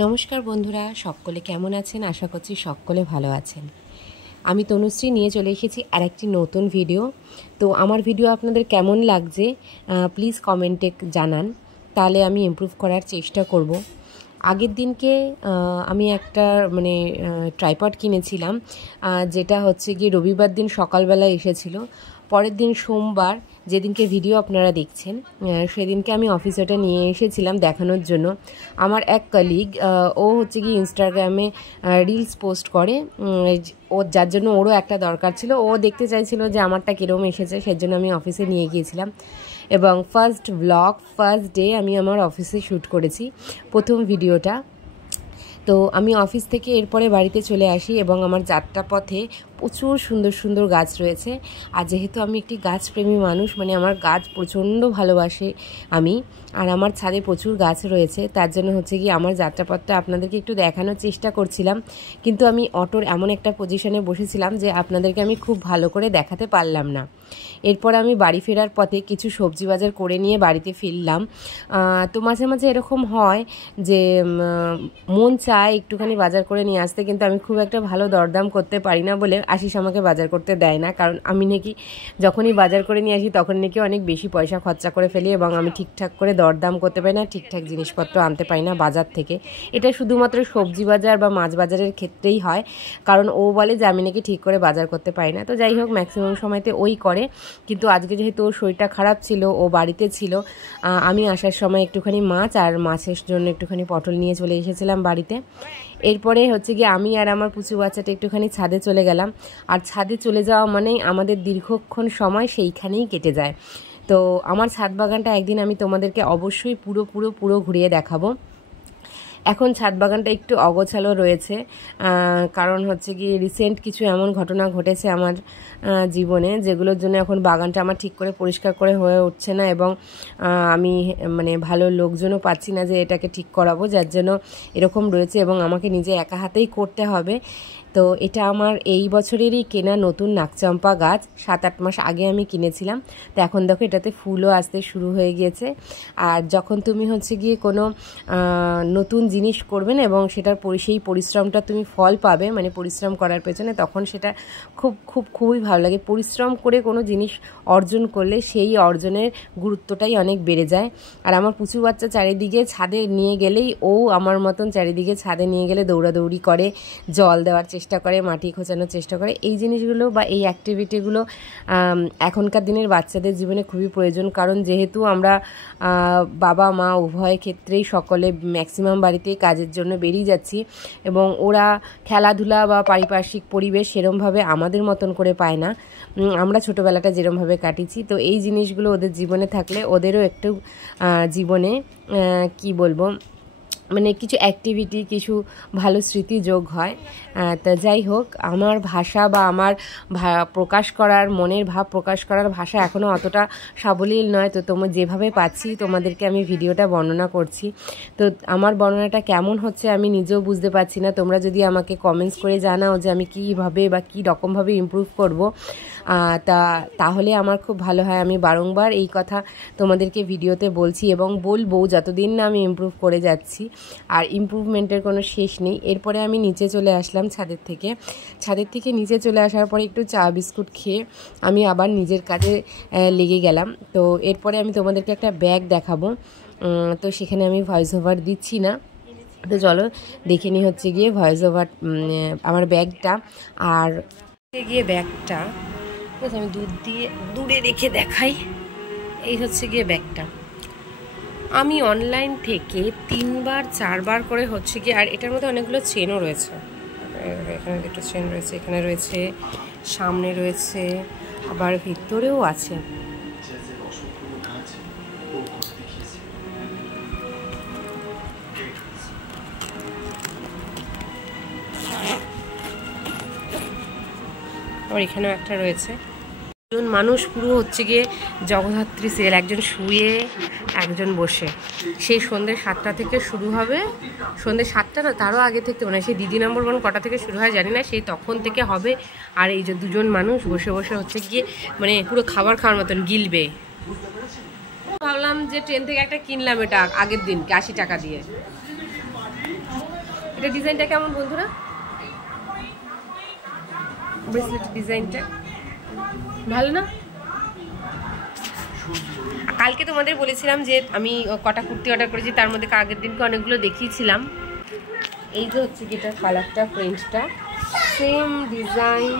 নমস্কার বন্ধুরা, সকলে কেমন আছেন? আশা করছি সকলে ভালো আছেন। আমি তনুশ্রী নিয়ে চলে এসেছি আরেকটি নতুন ভিডিও। তো আমার ভিডিও আপনাদের কেমন লাগছে প্লিজ কমেন্টে জানান, তাহলে আমি ইমপ্রুভ করার চেষ্টা করব। আগের দিনকে আমি একটা ট্রাইপড কিনেছিলাম, যেটা হচ্ছে গিয়ে রবিবার দিন সকালবেলা এসেছিল। পরের দিন সোমবার, যেদিনকে ভিডিও আপনারা দেখছেন, সেদিনকে আমি অফিসে ওটা নিয়ে এসেছিলাম দেখানোর জন্য। আমার এক কলিগ, ও হচ্ছে কি ইনস্টাগ্রামে রিলস পোস্ট করে, ও যার জন্য ওরও একটা দরকার ছিল। ও দেখতে চাইছিল যে আমারটা কীরকম এসেছে, সেজন্য আমি অফিসে নিয়ে গিয়েছিলাম এবং ফার্স্ট ডে আমি আমার অফিসে শ্যুট করেছি প্রথম ভিডিওটা। তো আমি অফিস থেকে এরপরে বাড়িতে চলে আসি এবং আমার যাত্রা পথে প্রচুর সুন্দর সুন্দর গাছ রয়েছে। আর যেহেতু আমি একটি গাছপ্রেমী মানুষ, আমার গাছ প্রচণ্ড ভালোবাসে আমি, আর আমার ছাদে প্রচুর গাছ রয়েছে, তার জন্য হচ্ছে কি আমার যাত্রাপথটা আপনাদেরকে একটু দেখানোর চেষ্টা করছিলাম। কিন্তু আমি অটোর এমন একটা পজিশনে বসেছিলাম যে আপনাদেরকে আমি খুব ভালো করে দেখাতে পারলাম না। এরপর আমি বাড়ি ফেরার পথে কিছু সবজি বাজার করে নিয়ে বাড়িতে ফিরলাম। তো মাঝে মাঝে এরকম হয় যে মন চায় একটুখানি বাজার করে নিয়ে আসতে, কিন্তু আমি খুব একটা ভালো দরদাম করতে পারি না বলে আশিস আমাকে বাজার করতে দেয় না। কারণ আমি নাকি যখনই বাজার করে নিয়ে আসি তখন নাকি অনেক বেশি পয়সা খরচা করে ফেলি এবং আমি ঠিকঠাক করে দরদাম করতে পারি না, ঠিকঠাক জিনিসপত্র আনতে পারি না বাজার থেকে। এটা শুধুমাত্র সবজি বাজার বা মাছ বাজারের ক্ষেত্রেই হয়, কারণ ও বলে যে আমি নাকি ঠিক করে বাজার করতে পারি না। তো যাই হোক, ম্যাক্সিমাম সময়তে ওই করে। কিন্তু আজকে যেহেতু ওর শরীরটা খারাপ ছিল, ও বাড়িতে ছিল, আমি আসার সময় একটুখানি মাছ আর মাছের জন্য একটুখানি পটল নিয়ে চলে এসেছিলাম বাড়িতে। এরপরে হচ্ছে গিয়ে আমি আর আমার পুচু বাচ্চাটা একটুখানি ছাদে চলে গেলাম। আর ছাদে চলে যাওয়া মানেই আমাদের দীর্ঘক্ষণ সময় সেইখানেই কেটে যায়। তো আমার ছাদ বাগানটা একদিন আমি তোমাদেরকে অবশ্যই পুরো ঘুরিয়ে দেখাবো। এখন ছাদ বাগানটা একটু অগোছালো রয়েছে, কারণ হচ্ছে কি রিসেন্ট কিছু এমন ঘটনা ঘটেছে আমার জীবনে, যেগুলোর জন্য এখন বাগানটা আমার ঠিক করে পরিষ্কার করে হয়ে উঠছে না এবং আমি ভালো লোকজনও পাচ্ছি না যে এটাকে ঠিক করাবো, যার জন্য এরকম রয়েছে এবং আমাকে নিজে একা হাতেই করতে হবে। তো এটা আমার এই বছরেরই কেনা নতুন নাকচম্পা গাছ, 7-8 মাস আগে আমি কিনেছিলাম। তো এখন দেখো এটাতে ফুলও আসতে শুরু হয়ে গিয়েছে। আর যখন তুমি হচ্ছে গিয়ে কোনো নতুন জিনিস করবে না এবং সেটার সেই পরিশ্রমটা তুমি ফল পাবে, পরিশ্রম করার পেছনে, তখন সেটা খুবই ভালো লাগে। পরিশ্রম করে কোনো জিনিস অর্জন করলে সেই অর্জনের গুরুত্বটাই অনেক বেড়ে যায়। আর আমার পুচু বাচ্চা চারিদিকে ছাদে নিয়ে গেলেই, ও আমার মতন চারিদিকে ছাদে নিয়ে গেলে দৌড়াদৌড়ি করে, জল দেওয়ার চেষ্টা করে, মাটি খোঁচানোর চেষ্টা করে। এই জিনিসগুলো বা এই অ্যাক্টিভিটিগুলো এখনকার দিনের বাচ্চাদের জীবনে খুবই প্রয়োজন, কারণ যেহেতু আমরা বাবা মা উভয় ক্ষেত্রেই সকলে ম্যাক্সিমাম বাড়িতেই কাজের জন্য বেরিয়ে যাচ্ছি এবং ওরা খেলাধুলা বা পারিপার্শ্বিক পরিবেশ সেরমভাবে আমাদের মতন করে পায় না, আমরা ছোটোবেলাটা যেরমভাবে কাটিয়েছি। তো এই জিনিসগুলো ওদের জীবনে থাকলে ওদেরও একটু জীবনে কি বলবো, কিছু অ্যাক্টিভিটি, কিছু ভালো স্মৃতি যোগ হয়। তা যাই হোক, আমার ভাষা বা আমার প্রকাশ করার, মনের ভাব প্রকাশ করার ভাষা এখনও অতটা সাবলীল নয়। তো যেভাবে পাচ্ছি তোমাদেরকে আমি ভিডিওটা বর্ণনা করছি। তো আমার বর্ণনাটা কেমন হচ্ছে আমি নিজেও বুঝতে পারছি না। তোমরা যদি আমাকে কমেন্টস করে জানাও যে আমি কীভাবে বা কী রকমভাবে ইমপ্রুভ করব, তাহলে আমার খুব ভালো হয়। আমি বারংবার এই কথা তোমাদেরকে ভিডিওতে বলছি এবং বলবো যতদিন না আমি ইমপ্রুভ করে যাচ্ছি, আর ইমপ্রুভমেন্টের কোনো শেষ নেই। এরপরে আমি নিচে চলে আসলাম ছাদের থেকে নিচে চলে আসার পরে একটু চা বিস্কুট খেয়ে আমি আবার নিজের কাজে লেগে গেলাম। তো এরপরে আমি তোমাদেরকে একটা ব্যাগ দেখাবো, তো সেখানে আমি ভয়েস ওভার দিচ্ছি না। তো চলো দেখে নিই হচ্ছে গিয়ে ভয়েস ওভার আমার ব্যাগটা। আর গিয়ে ব্যাগটা আমি দূরে রেখে দেখাই। এই হচ্ছে গিয়ে ব্যাগটা আমি অনলাইন থেকে 3-4 করে হচ্ছে গিয়ে, আর এটার মধ্যে অনেকগুলো চেনও রয়েছে, এখানে দুটো চেন রয়েছে, এখানে রয়েছে, সামনে রয়েছে, আবার ভিতরেও আছে। আবার এখানেও একটা রয়েছে। দুজন মানুষ পুরো হচ্ছে গিয়ে জগদ্ধাত্রী সেল, একজন শুয়ে একজন বসে। সেই সন্ধ্যে 7টা থেকে শুরু হবে, সন্ধ্যে 7টা না তারও আগে থেকে, সেই দিদি নম্বর 1 কটা থেকে শুরু হয় জানি না, সেই তখন থেকে হবে। আর এই যে দুজন মানুষ বসে বসে হচ্ছে গিয়ে পুরো খাবার খাওয়ার মতন গিলবে। ভাবলাম যে ট্রেন থেকে একটা কিনলাম, এটা আগের দিন 80 টাকা দিয়ে। এটা ডিজাইনটা কেমন বন্ধুরা? ব্রেসলেট ডিজাইনটা ভালো না? কালকে তোমাদের বলেছিলাম যে আমি কটা কুর্তি অর্ডার করেছি, তার মধ্যে আগের দিনকে অনেকগুলো দেখিয়েছিলাম। এই যে হচ্ছে কি এটা কালারটা, প্রিন্টটা সেম ডিজাইন,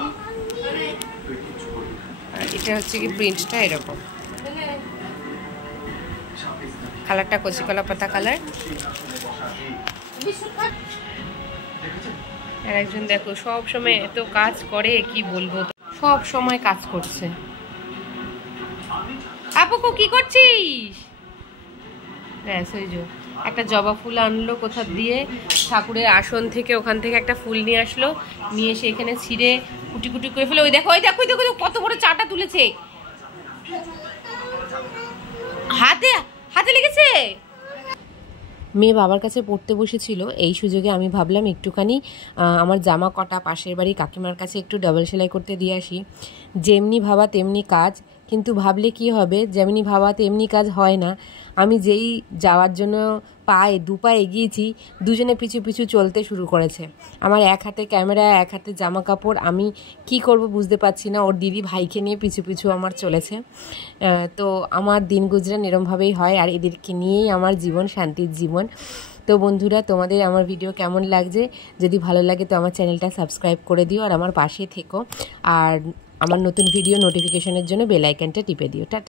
আর এটা হচ্ছে কি প্রিন্টটা এরকম, কালারটা কচি কলা পাতা কালার। আর একজন দেখো সব সময় এত কাজ করে, কি বলবো, সব সময় কাজ করছে। আপু কি করছিস? ব্যাস ওই যে একটা জবা ফুল আনলো কোথা দিয়ে, ঠাকুরের আসন থেকে, ওখান থেকে একটা ফুল নিয়ে আসলো, নিয়ে এসে এখানে ছিঁড়ে কুটি কুটি করে ফেলে। ওই দেখো ওই দেখো ওই দেখো কত বড় চাটা তুলেছে, হাতে হাতে লেগেছে। মেয়ে বাবার কাছে পড়তে বসেছিল, এই সুযোগে আমি ভাবলাম একটুখানি আমার জামা কটা পাশের বাড়ি কাকিমার কাছে একটু ডাবল সেলাই করতে দিয়ে আসি। যেমনি ভাবা তেমনি কাজ, কিন্তু ভাবলে কি হবে, যেমনি ভাবা তেমনি কাজ হয় না। আমি যেই যাওয়ার জন্য দু পা এগিয়েছি, দুজনে পিছু পিছু চলতে শুরু করেছে। আমার এক হাতে ক্যামেরা, এক হাতে জামা কাপড়, আমি কি করব বুঝতে পারছি না। ওর দিদি ভাইকে নিয়ে পিছু পিছু আমার চলেছে। তো আমার দিন গুজরান এরমভাবেই হয়, আর এদেরকে নিয়েই আমার জীবন, শান্তির জীবন। তো বন্ধুরা, তোমাদের আমার ভিডিও কেমন লাগছে? যদি ভালো লাগে তো আমার চ্যানেলটা সাবস্ক্রাইব করে দিও, আর আমার পাশে থেকো, আর আমার নতুন ভিডিও নোটিফিকেশনের জন্য বেল আইকনটা টিপে দিও। টাটা।